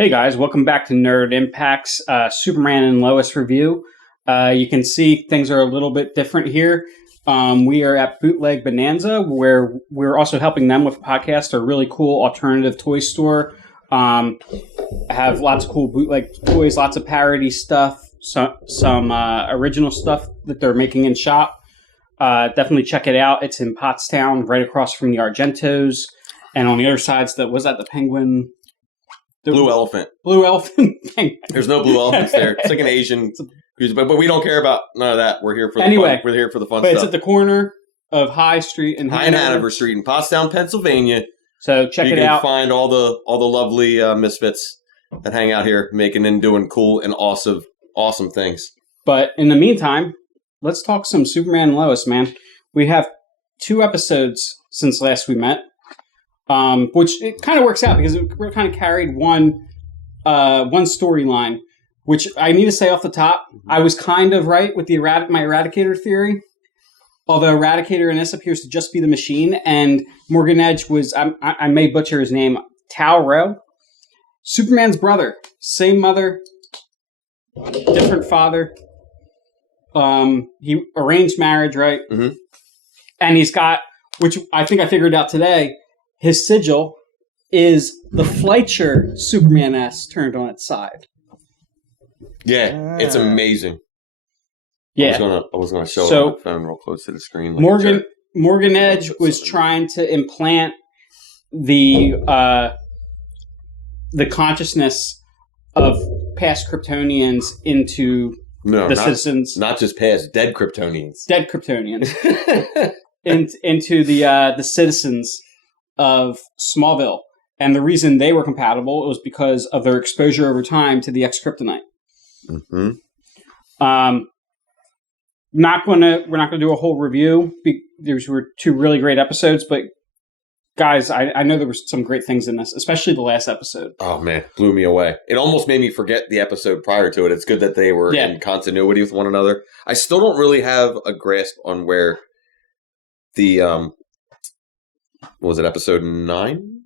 Hey guys, welcome back to Nerd Impact's Superman and Lois review. You can see things are a little bit different here. We are at Bootleg Bonanza, where we're also helping them with a podcast, a really cool alternative toy store. Have lots of cool bootleg toys, lots of parody stuff, some original stuff that they're making in shop. Definitely check it out. It's in Pottstown, right across from the Argentos. And on the other side, was that the Penguin? Blue elephant. Blue elephant. There's no blue elephants there. It's like an Asian, but we don't care about none of that. We're here for the fun. We're here for the fun but stuff. It's at the corner of High Street and Hanover Street in Pottstown, Pennsylvania. So check it out. You can find all the lovely misfits that hang out here, making and doing cool and awesome things. But in the meantime, let's talk some Superman and Lois, man. We have 2 episodes since last we met. Which it kind of works out because we kind of carried one storyline, which I need to say off the top, I was kind of right with my Eradicator theory. Although Eradicator in this appears to just be the machine, and Morgan Edge was, I may butcher his name, Tal-Rho, Superman's brother, same mother, different father. He arranged marriage, right? Mm-hmm. And he's got, which I think I figured out today. His sigil is the Fleischer Superman S turned on its side. Yeah, it's amazing. Yeah, I was gonna show it on my phone real close to the screen. Like Morgan Edge was trying to implant the consciousness of past Kryptonians into citizens. Not just past, dead Kryptonians. Dead Kryptonians. into the citizens of Smallville. And the reason they were compatible was because of their exposure over time to the X-Kryptonite. Mm-hmm. We're not gonna do a whole review. These were 2 really great episodes, but guys, I know there were some great things in this, especially the last episode. Oh man, blew me away. It almost made me forget the episode prior to it. It's good that they were in continuity with one another. I still don't really have a grasp on where the what was it, episode 9?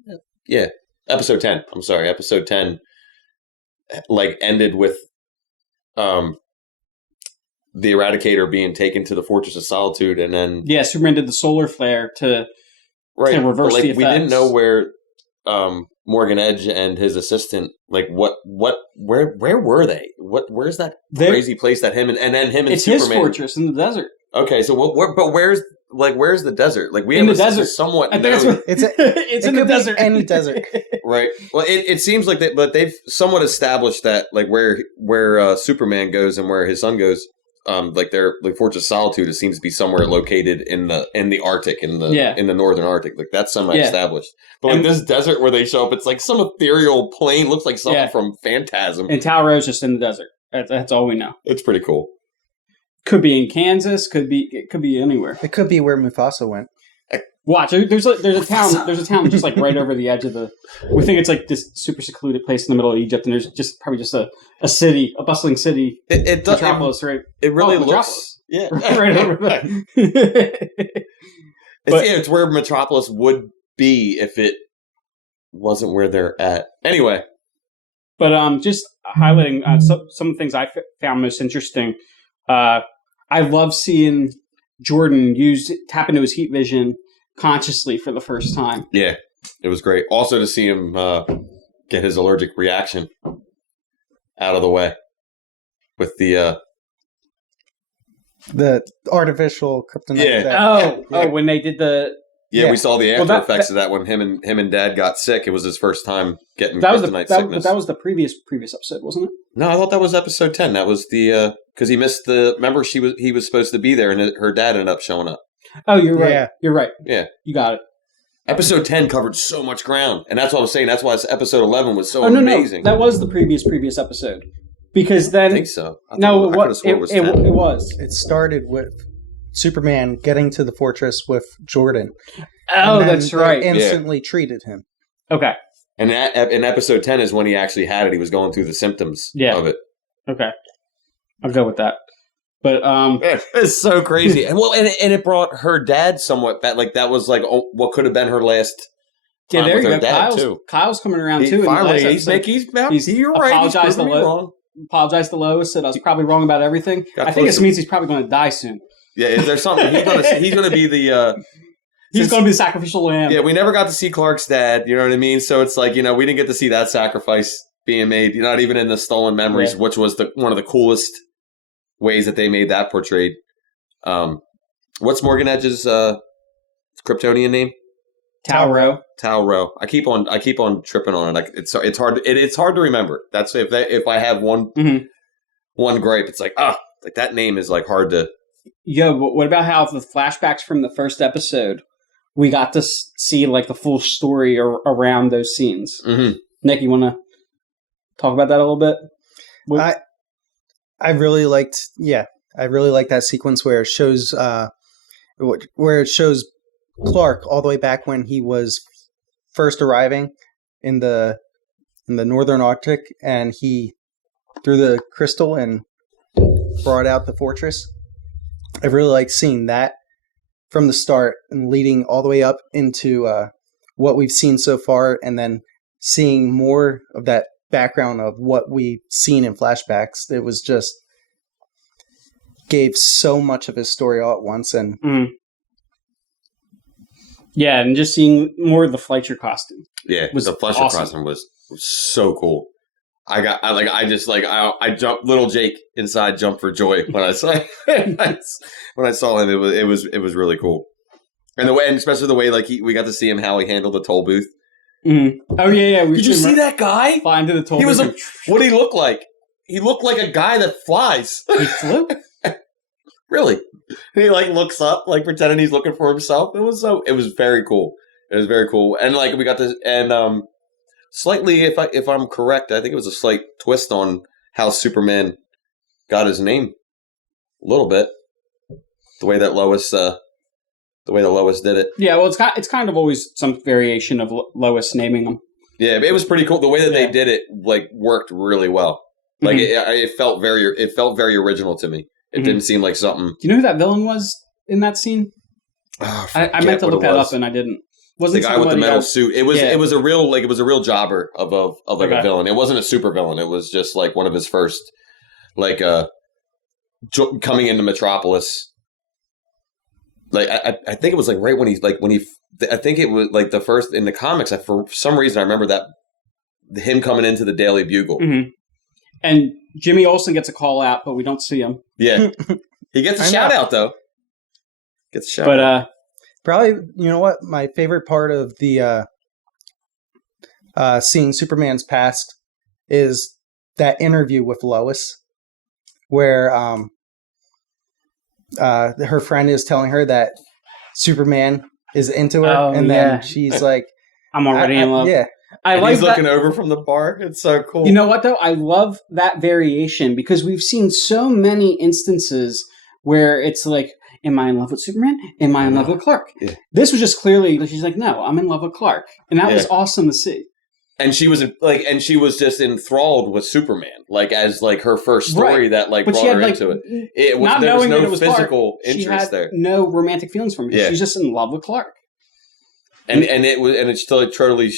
Yeah, episode 10. I'm sorry, episode 10 ended with the Eradicator being taken to the Fortress of Solitude, and then Superman did the solar flare to reverse the effects. We didn't know where Morgan Edge and his assistant, where were they? Where's that crazy place that him and Superman? It's his fortress in the desert. Okay, so but where's the desert? We in have the desert. Somewhat known. It's in the desert. Any desert. Right. Well, it seems like that, but they've somewhat established that where Superman goes and where his son goes, their Fortress of Solitude, it seems to be somewhere located in the Arctic, in the northern Arctic. That's semi-established. But this desert where they show up, it's like some ethereal plane, looks like something from Phantasm. And Tal-Rho's just in the desert. That's all we know. It's pretty cool. Could be in Kansas. It could be anywhere. It could be where Mufasa went. Watch. There's a town. There's a town just right over the edge of the. We think it's this super secluded place in the middle of Egypt, and there's just probably just a city, a bustling city. It does. Metropolis, right? It really looks. Yeah. Right over there. It's where Metropolis would be if it wasn't where they're at. Anyway. But just highlighting some of the things I found most interesting. I love seeing Jordan tap into his heat vision consciously for the first time. Yeah, it was great. Also to see him get his allergic reaction out of the way with the artificial kryptonite. When they did the. Yeah, we saw the after effects of that when him and Dad got sick. It was his first time getting kryptonite sickness. That was the previous episode, wasn't it? No, I thought that was episode 10. That was the because he missed the. Remember, he was supposed to be there, and her dad ended up showing up. Oh, you're right. Yeah. You're right. Yeah, you got it. Episode 10 covered so much ground, and that's what I was saying. That's why episode 11 was so amazing. No, that was the previous episode because then I think so. It was. It started with Superman getting to the fortress with Jordan. Oh, that's right. Instantly treated him. Okay. And that in episode 10 is when he actually had it. He was going through the symptoms of it. Okay. I'll go with that. But it's so crazy. And it brought her dad somewhat back. That was what could have been her last Yeah, time there with you her go. dad too. Kyle's coming around too. Finally, he's you're right. He's apologized proving me wrong. Apologized to Lois. Said I was probably wrong about everything. Got I think this closer. means he's probably going to die soon. Yeah, is there something he's gonna be the He's going to be the sacrificial lamb. Yeah, we never got to see Clark's dad. You know what I mean? So it's like, we didn't get to see that sacrifice being made. Not even in the Stolen Memories, which was one of the coolest ways that they made that portrayed. What's Morgan Edge's Kryptonian name? Tal-Rho. Tal-Rho. I keep on tripping on it. It's hard. It's hard to remember. That's if I have one gripe, it's like that name is like hard to. Yo, but what about how the flashbacks from the first episode, we got to see like the full story around those scenes. Mm-hmm. Nick, you want to talk about that a little bit? I really liked that sequence where it shows Clark all the way back when he was first arriving in the northern Arctic, and he threw the crystal and brought out the fortress. I really like seeing that from the start and leading all the way up into what we've seen so far, and then seeing more of that background of what we've seen in flashbacks. It was just gave so much of his story all at once, and yeah, and just seeing more of the Fleischer costume. Yeah, the Fleischer costume was so cool. I jumped. Little Jake inside jumped for joy when I saw when I saw him. It was really cool, and especially the way we got to see him how he handled the toll booth. Mm-hmm. Oh yeah. Did you see that guy? Fly into the toll booth. What did he look like? He looked like a guy that flies. He flew. Really? He looks up, pretending he's looking for himself. It was very cool. It was very cool, and we got this, and slightly, if I'm correct, I think it was a slight twist on how Superman got his name. A little bit, the way that Lois did it. Yeah, well, it's kind of always some variation of Lois naming them. Yeah, it was pretty cool. The way that they did it worked really well. It felt very original to me. It didn't seem like something. Do you know who that villain was in that scene? Oh, I meant to look that up and I didn't. Wasn't the guy with the metal suit? It was a real jobber of a villain. It wasn't a super villain. It was just one of his first coming into Metropolis. I think it was right when I think it was the first in the comics. For some reason I remember that him coming into the Daily Bugle. Mm-hmm. And Jimmy Olsen gets a call out, but we don't see him. Yeah, he gets a shout out though. Gets a shout out. Probably, you know what? My favorite part of the seeing Superman's past is that interview with Lois, where her friend is telling her that Superman is into her, and then she's like, "I'm already in love." Yeah. He's looking over from the bar. It's so cool. You know what, though? I love that variation because we've seen so many instances where it's like, am I in love with Superman? Am I in love with Clark? Yeah. This was just clearly, she's like, no, I'm in love with Clark. And that was awesome to see. And she was just enthralled with Superman, as her first story that brought her into it. It was, there was no physical interest there. No romantic feelings for him. Yeah. She's just in love with Clark. And it's still totally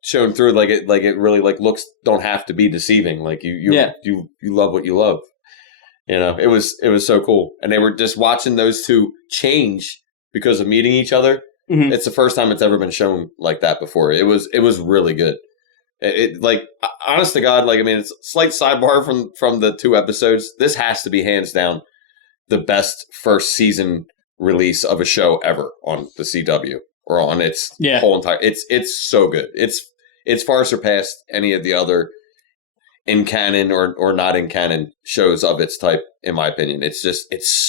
shown through it really looks don't have to be deceiving. You love what you love. It was so cool. And they were just watching those two change because of meeting each other. Mm-hmm. It's the first time it's ever been shown like that before. It was really good. It honest to God, it's a slight sidebar from the two episodes. This has to be hands down the best first season release of a show ever on the CW or on its whole entire. It's so good. It's far surpassed any of the other in canon or not in canon shows of its type, in my opinion. It's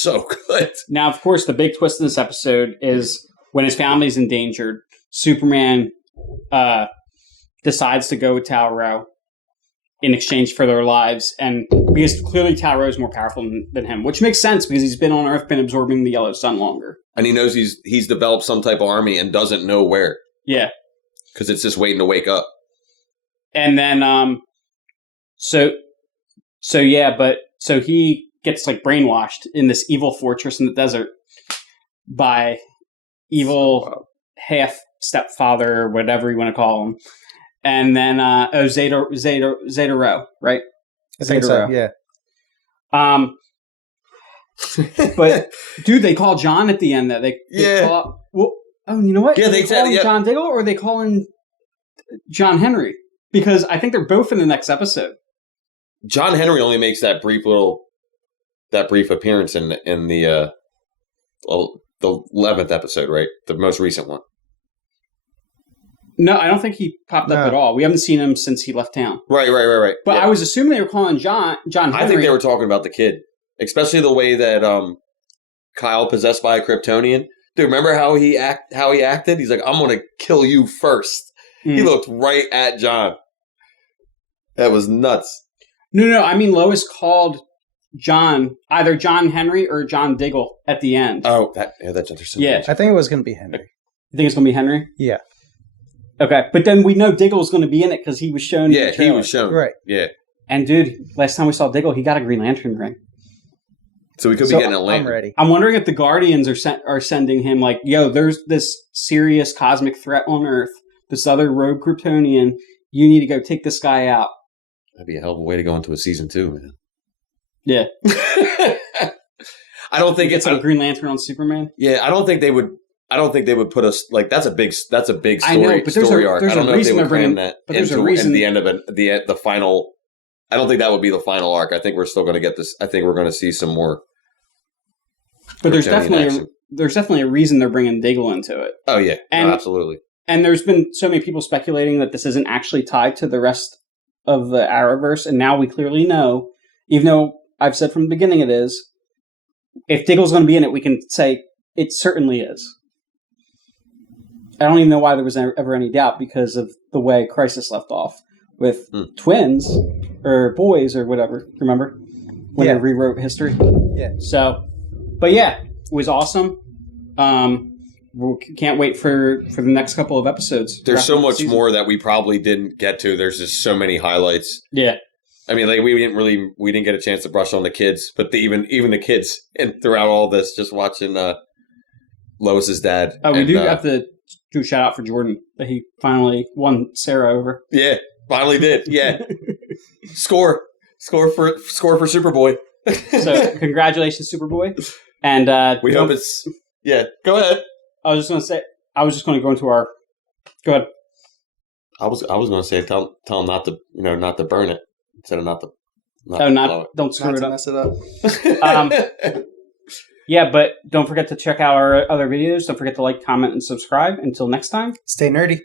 so good. Now, of course, the big twist in this episode is when his family's endangered, Superman decides to go with Tal-Rho in exchange for their lives, and because clearly Tal-Rho is more powerful than him, which makes sense because he's been on Earth, been absorbing the yellow sun longer. And he knows he's developed some type of army and doesn't know where. Yeah. Because it's just waiting to wake up. And then, so he gets brainwashed in this evil fortress in the desert by evil half stepfather or whatever you want to call him. And then Zeta-Rho, right? I think so. Zeta-Rho. Yeah. But dude, they call John at the end that they call, well, oh, you know what? Yeah, they call him John Diggle, or they call him John Henry, because I think they're both in the next episode. John Henry only makes that brief appearance in the 11th episode, right? The most recent one. No, I don't think he popped up at all. We haven't seen him since he left town. Right. But I was assuming they were calling John Henry. I think they were talking about the kid, especially the way that Kyle possessed by a Kryptonian. Dude, remember how he acted? He's like, "I'm gonna kill you first." He looked right at John. That was nuts. No. I mean, Lois called John either John Henry or John Diggle at the end. Oh, that's interesting. Yeah, I think it was going to be Henry. You think it's going to be Henry? Yeah. Okay, but then we know Diggle's going to be in it because he was shown. Yeah, he was shown. Right. Yeah. And dude, last time we saw Diggle, he got a Green Lantern ring. So we could be getting a lantern. I'm ready. I'm wondering if the Guardians are sending him like, yo, there's this serious cosmic threat on Earth. This other rogue Kryptonian. You need to go take this guy out. That'd be a hell of a way to go into a season 2, man. Yeah. I don't think it's a Green Lantern on Superman. Yeah, I don't think they would put us like that's a big story. I know, but story arc. There's I don't know if they would cram that but there's a reason. the end of the final. I don't think that would be the final arc. I think we're still going to get this. I think we're going to see some more. But there's definitely a reason they're bringing Diggle into it. Oh yeah, absolutely. And there's been so many people speculating that this isn't actually tied to the rest of the Arrowverse, and now we clearly know, even though I've said from the beginning it is. If Diggle's going to be in it, we can say it certainly is. I don't even know why there was ever any doubt because of the way Crisis left off with twins or boys or whatever. Remember when they rewrote history? Yeah. So, but yeah, it was awesome. We can't wait for the next couple of episodes. There's so much more that we probably didn't get to. There's just so many highlights. Yeah. I mean, like we didn't get a chance to brush on the kids, but even the kids, and throughout all this, just watching Lois's dad. Oh, we do have to do a shout out for Jordan that he finally won Sarah over. Yeah, finally did. Yeah, score for Superboy. So congratulations, Superboy, and we hope it's Go ahead. I was just going to go into our. Go ahead. I was going to say tell him not to burn it. Instead of don't screw it up. Mess it up. Yeah, but don't forget to check out our other videos. Don't forget to like, comment, and subscribe. Until next time, stay nerdy.